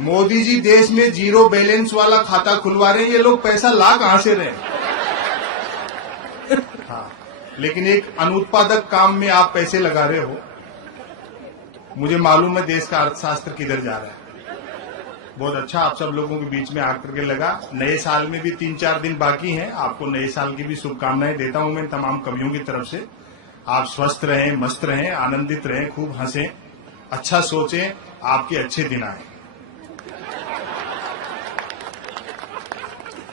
मोदी जी देश में zero balance वाला खाता खुलवा रहे हैं, ये लोग पैसा ला कहां से रहे हैं? हाँ, लेकिन एक अनुत्पादक काम में आप पैसे लगा रहे हो। मुझे मालूम है देश का अर्थशास्त्र किधर जा रहा है। बहुत अच्छा आप सब लोगों के बीच में आकर के लगा। नए साल में भी 3-4 दिन बाकी हैं, आपको नए साल की भी शुभकामनाएं देता हूं मैं तमाम कवियों की तरफ से। आप स्वस्थ रहें, मस्त रहें, आनंदित रहें, खूब हंसें, अच्छा सोचें, आपके अच्छे दिन आए।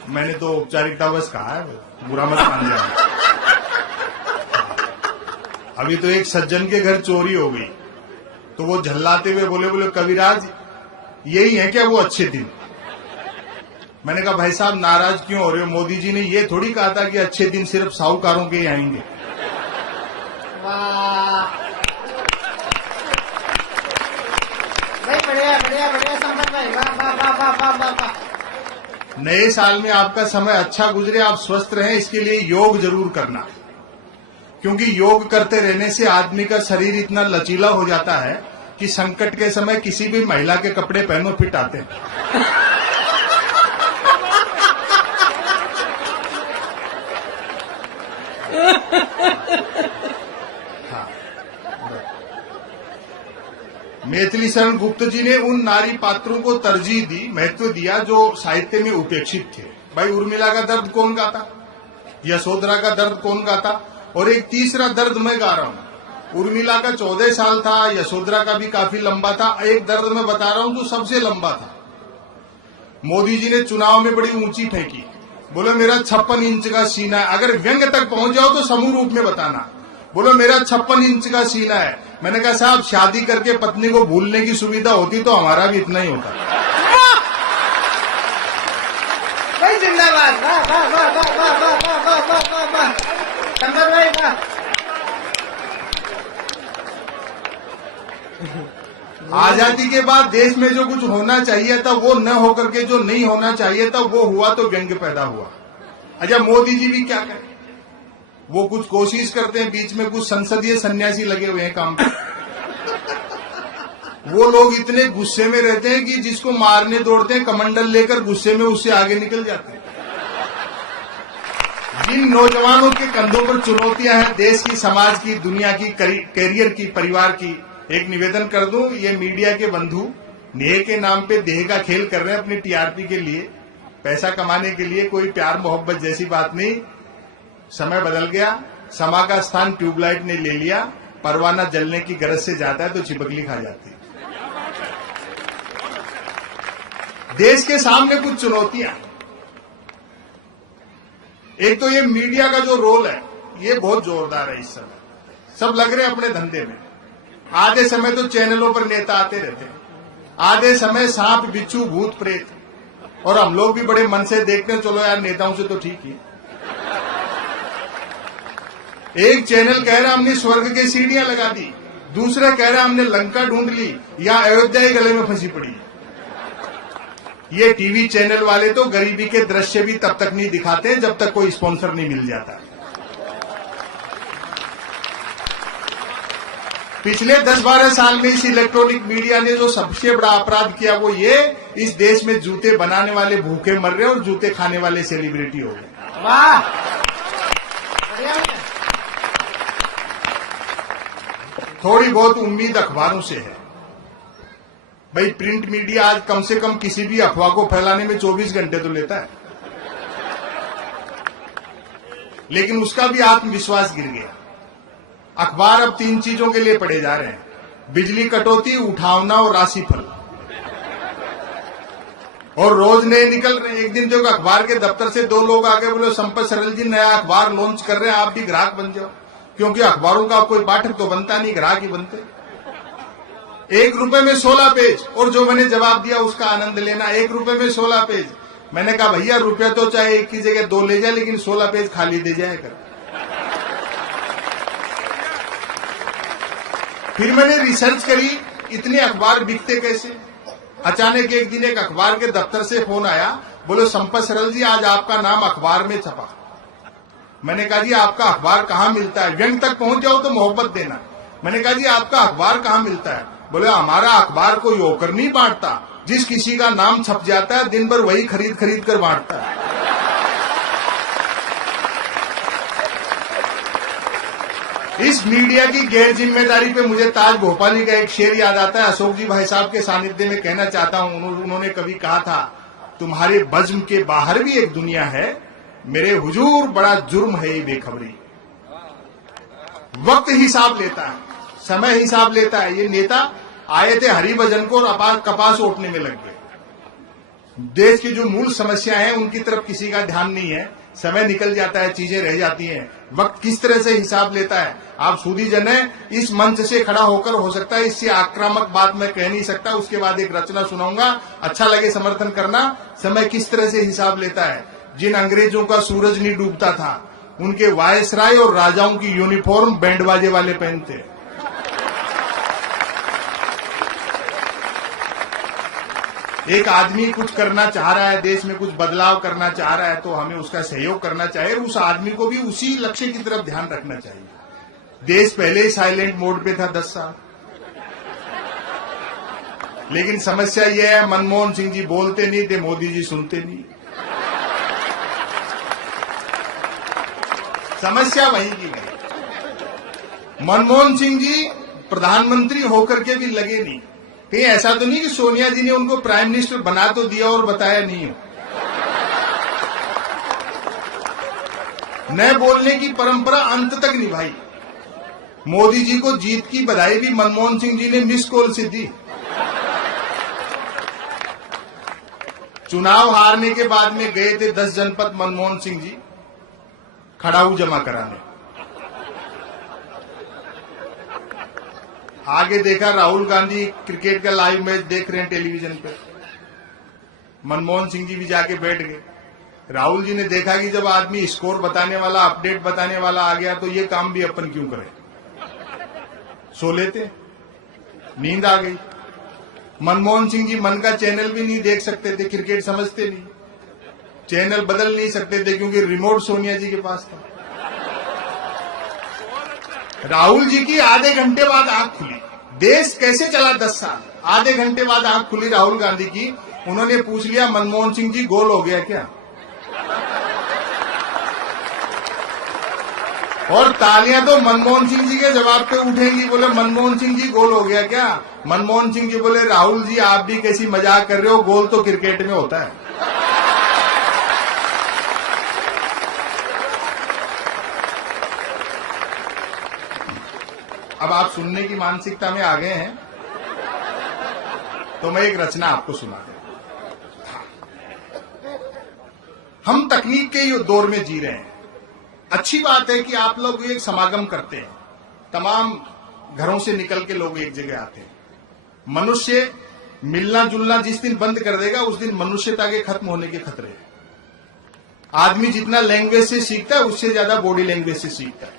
मैंने तो औपचारिकता बस कहा है, बुरा मत मान जाए। अभी तो एक सज्जन के घर चोरी हो गई, तो वो झल्लाते हुए बोले कविराज यही है क्या वो अच्छे दिन? मैंने कहा भाई साहब नाराज क्यों हो रहे हो? मोदी जी ने ये थोड़ी कहा था कि अच्छे दिन सिर्फ साहूकारों के ही आएंगे। वाह भाई, बढ़िया बढ़िया बढ़िया संपत भाई, वाह वाह वाह वाह वाह वाह वाह। नए साल में आपका समय अच्छा गुजरे, आप स्वस्थ रहें, इसके लिए योग जरूर करना, क्योंकि योग करते रहने से आदमी का शरीर इतना लचीला हो जाता है कि संकट के समय किसी भी महिला के कपड़े पहनो फिट आते हैं। हाँ। मैथिली शरण गुप्त जी ने उन नारी पात्रों को तरजीह दी, महत्व दिया जो साहित्य में उपेक्षित थे। भाई उर्मिला का दर्द कौन गाता, यशोधरा का दर्द कौन गाता? और एक तीसरा दर्द मैं गा रहा हूं। उर्मिला का 14 साल था, यशोधरा का भी काफी लंबा था। एक दर्द मैं बता रहा हूं जो सबसे लंबा था। मोदी जी ने चुनाव में बड़ी ऊंची फेंकी, बोलो मेरा 56 इंच का सीना है। अगर व्यंग तक पहुंच जाओ तो समूह रूप में बताना, बोलो मेरा 56 इंच का सीना है। मैंने कहा साहब शादी करके पत्नी को भूलने की सुविधा होती तो हमारा भी इतना ही होता। भाई जिंदाबाद, वाह वाह वाह वाह वाह वाह वाह वाह वाह वाह, संपत भाई वाह। आजादी के बाद देश में जो कुछ होना चाहिए था वो न होकर के जो नहीं होना चाहिए था वो हुआ, तो व्यंग्य पैदा हुआ। अच्छा मोदी जी भी क्या करें, वो कुछ कोशिश करते हैं, बीच में कुछ संसदीय सन्यासी लगे हुए हैं काम पे। वो लोग इतने गुस्से में रहते हैं कि जिसको मारने दौड़ते हैं कमंडल लेकर, गुस्से में उससे आगे निकल जाते हैं। जिन नौजवानों के कंधों पर चुनौतियां हैं, देश की, समाज की, दुनिया की, कैरियर की, परिवार की, एक निवेदन कर दूं, ये मीडिया के बंधु नेह के नाम पे देह का खेल कर रहे हैं अपनी टीआरपी के लिए, पैसा कमाने के लिए। कोई प्यार मोहब्बत जैसी बात नहीं। समय बदल गया, समा का स्थान ट्यूबलाइट ने ले लिया। परवाना जलने की गरज से जाता है तो छिपकली खा जाती है। देश के सामने कुछ चुनौतियां, एक तो ये मीडिया का जो रोल है ये बहुत जोरदार है। इस समय सब लग रहे हैं अपने धंधे में। आधे समय तो चैनलों पर नेता आते रहते हैं, आधे समय सांप बिच्छू भूत प्रेत, और हम लोग भी बड़े मन से देखते हैं चलो यार नेताओं से तो ठीक ही। एक चैनल कह रहा हमने स्वर्ग की सीढ़ियां लगा दी, दूसरा कह रहा हमने लंका ढूंढ ली या अयोध्या ही गले में फंसी पड़ी। ये टीवी चैनल वाले तो गरीबी के दृश्य भी तब तक नहीं दिखाते जब तक कोई स्पॉन्सर नहीं मिल जाता। पिछले 10-12 साल में इस इलेक्ट्रॉनिक मीडिया ने जो सबसे बड़ा अपराध किया वो ये, इस देश में जूते बनाने वाले भूखे मर रहे और जूते खाने वाले सेलिब्रिटी हो गए। वाह, थोड़ी बहुत उम्मीद अखबारों से है। भाई प्रिंट मीडिया आज कम से कम किसी भी अफवाह को फैलाने में 24 घंटे तो लेता है, लेकिन उसका भी आत्मविश्वास गिर गया। अखबार अब 3 चीजों के लिए पढ़े जा रहे हैं, बिजली कटौती, उठावना और राशिफल। और रोज नए निकल रहे हैं। एक दिन जो अखबार के दफ्तर से 2 लोग आके बोले संपत सरल जी नया अखबार लॉन्च कर रहे हैं, आप भी ग्राहक बन जाओ, क्योंकि अखबारों का कोई पाठक तो बनता नहीं, ग्राहक ही बनते। 1 रुपए में 16 पेज, और जो मैंने जवाब दिया उसका आनंद लेना। 1 रुपए में 16 पेज। मैंने कहा भैया रुपया तो चाहे 1 की जगह 2 ले जाए, लेकिन 16 पेज खाली दे जाएगा। फिर मैंने रिसर्च करी इतने अखबार बिकते कैसे। अचानक एक दिन एक अखबार के दफ्तर से फोन आया, बोलो संपत सरल जी आज आपका नाम अखबार में छपा। मैंने कहा जी आपका अखबार कहाँ मिलता है? व्यंग तक पहुंच जाओ तो मोहब्बत देना। मैंने कहा जी आपका अखबार कहाँ मिलता है? बोले हमारा अखबार कोई होकर नहीं बांटता, जिस किसी का नाम छप जाता है दिन भर वही खरीद खरीद कर बांटता है। इस मीडिया की गैर जिम्मेदारी पे मुझे ताज भोपाली का एक शेर याद आता है। अशोक जी भाई साहब के सानिध्य में कहना चाहता हूं, उन्होंने कभी कहा था, तुम्हारे बज्म के बाहर भी एक दुनिया है, मेरे हुजूर बड़ा जुर्म है ये बेखबरी। वक्त हिसाब लेता है, समय हिसाब लेता है। ये नेता आए थे हरि भजन को और कपास ओटने में लग गए। देश की जो मूल समस्या है उनकी तरफ किसी का ध्यान नहीं है। समय निकल जाता है, चीजें रह जाती हैं। वक्त किस तरह से हिसाब लेता है, आप सूदी जन है। इस मंच से खड़ा होकर हो सकता है इससे आक्रामक बात मैं कह नहीं सकता। उसके बाद एक रचना सुनाऊंगा, अच्छा लगे समर्थन करना। समय किस तरह से हिसाब लेता है। जिन अंग्रेजों का सूरज नहीं डूबता था, उनके वायसराय और राजाओं की यूनिफॉर्म बैंड बाजे वाले पहनते। एक आदमी कुछ करना चाह रहा है, देश में कुछ बदलाव करना चाह रहा है, तो हमें उसका सहयोग करना चाहिए। उस आदमी को भी उसी लक्ष्य की तरफ ध्यान रखना चाहिए। देश पहले ही साइलेंट मोड पे था 10 साल, लेकिन समस्या यह है मनमोहन सिंह जी बोलते नहीं थे, मोदी जी सुनते नहीं। समस्या वहीं की गई। मनमोहन सिंह जी प्रधानमंत्री होकर के भी लगे नहीं। कहीं ऐसा तो नहीं कि सोनिया जी ने उनको प्राइम मिनिस्टर बना तो दिया और बताया नहीं हो। न बोलने की परंपरा अंत तक निभाई। मोदी जी को जीत की बधाई भी मनमोहन सिंह जी ने मिस कॉल से दी। चुनाव हारने के बाद में गए थे 10 जनपद मनमोहन सिंह जी खड़ाऊ जमा कराने। आगे देखा राहुल गांधी क्रिकेट का लाइव मैच देख रहे हैं टेलीविजन पे। मनमोहन सिंह जी भी जाके बैठ गए। राहुल जी ने देखा कि जब आदमी स्कोर बताने वाला, अपडेट बताने वाला आ गया तो ये काम भी अपन क्यों करें। सो लेते, नींद आ गई। मनमोहन सिंह जी मन का चैनल भी नहीं देख सकते थे, क्रिकेट समझते नहीं, चैनल बदल नहीं सकते थे क्योंकि रिमोट सोनिया जी के पास था। राहुल जी की आधे घंटे बाद आंख खुली। देश कैसे चला 10 साल, आधे घंटे बाद आंख खुली राहुल गांधी की। उन्होंने पूछ लिया, मनमोहन सिंह जी गोल हो गया क्या? और तालियां तो मनमोहन सिंह जी के जवाब पे उठेंगी। बोले मनमोहन सिंह जी गोल हो गया क्या? मनमोहन सिंह जी बोले, राहुल जी आप भी कैसी मजाक कर रहे हो, गोल तो क्रिकेट में होता है। अब आप सुनने की मानसिकता में आ गए हैं तो मैं एक रचना आपको सुना दूं। हम तकनीक के दौर में जी रहे हैं। अच्छी बात है कि आप लोग एक समागम करते हैं, तमाम घरों से निकल के लोग एक जगह आते हैं। मनुष्य मिलना जुलना जिस दिन बंद कर देगा उस दिन मनुष्यता के खत्म होने के खतरे हैं। आदमी जितना लैंग्वेज से सीखता है उससे ज्यादा बॉडी लैंग्वेज से सीखता है।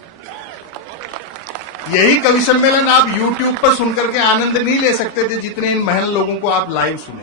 यही कवि सम्मेलन आप YouTube पर सुनकर के आनंद नहीं ले सकते थे जितने इन महान लोगों को आप लाइव सुने।